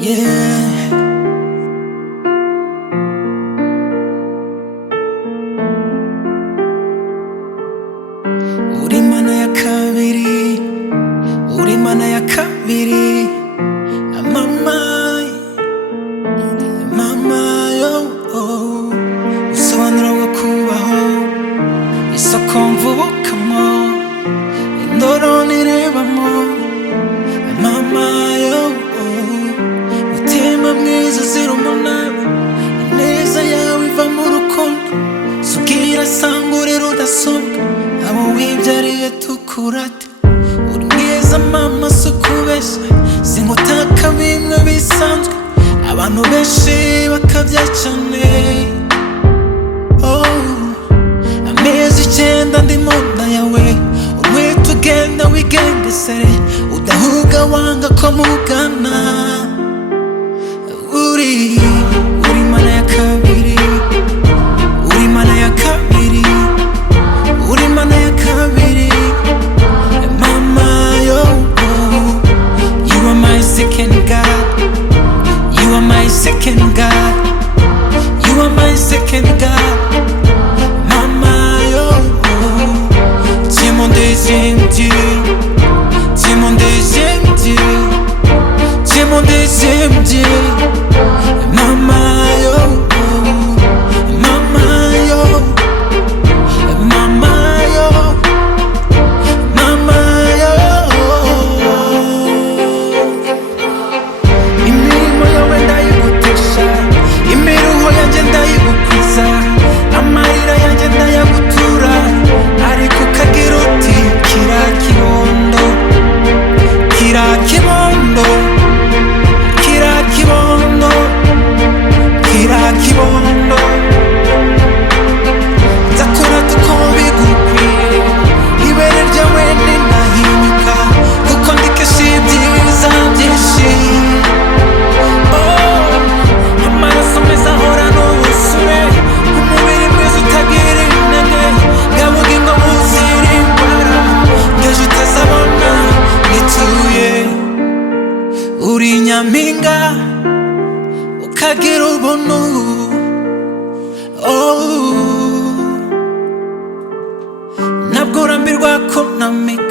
Yeah. Uri mana ya kabiri, uri mana ya kabiri. Mama, mama yo, usobanura wo kubaho, isoko mvubukamo, indoro nirebamo. Mama yo, mutima mwiza uzira umunabi, ineza yawe iva mu rukundo, subwira sangure rudasumbwa, abo wibyariye tukurate. Uri mwiza mama sukubeshya, sinkutaka bimwe bisanzwe, abantu benshi bakabya cyane. Amezi 9 ndi mu nda yawe, umwete ugenda wigengesere, udahuga wanga ko mugana. Uri mana ya kabiri, uri mana ya kabiri, uri mana ya kabiri. Mama yo, you are my second God, you are my second God, you are my second God. Mama yo, tu es mon deuxième Dieu, tu es mon deuxième Dieu, tu es mon deuxième Dieu. Mama yo, mama yo, mama yo, mama yo. Imirimo yawe ndayigutesha, imiruho yanjye ndayigukwiza, amarira yanjye ndayagutura, ariko ukagira uti kira kibondo, kira kibondo, kira kibondo, kira kibondo. Nzakora uko bigukwiye, ibere ryawe ninahinyuka, kuko ndikesha ibyiza byinshi. Amaraso meza ahorana ubusure, umubiri mwiza utagira intege, bwabugingo buzira indwara, ngejo utazabona nituye. Uri nyampinga ukagira ubuntu, ntabwo urambirwa kunamika.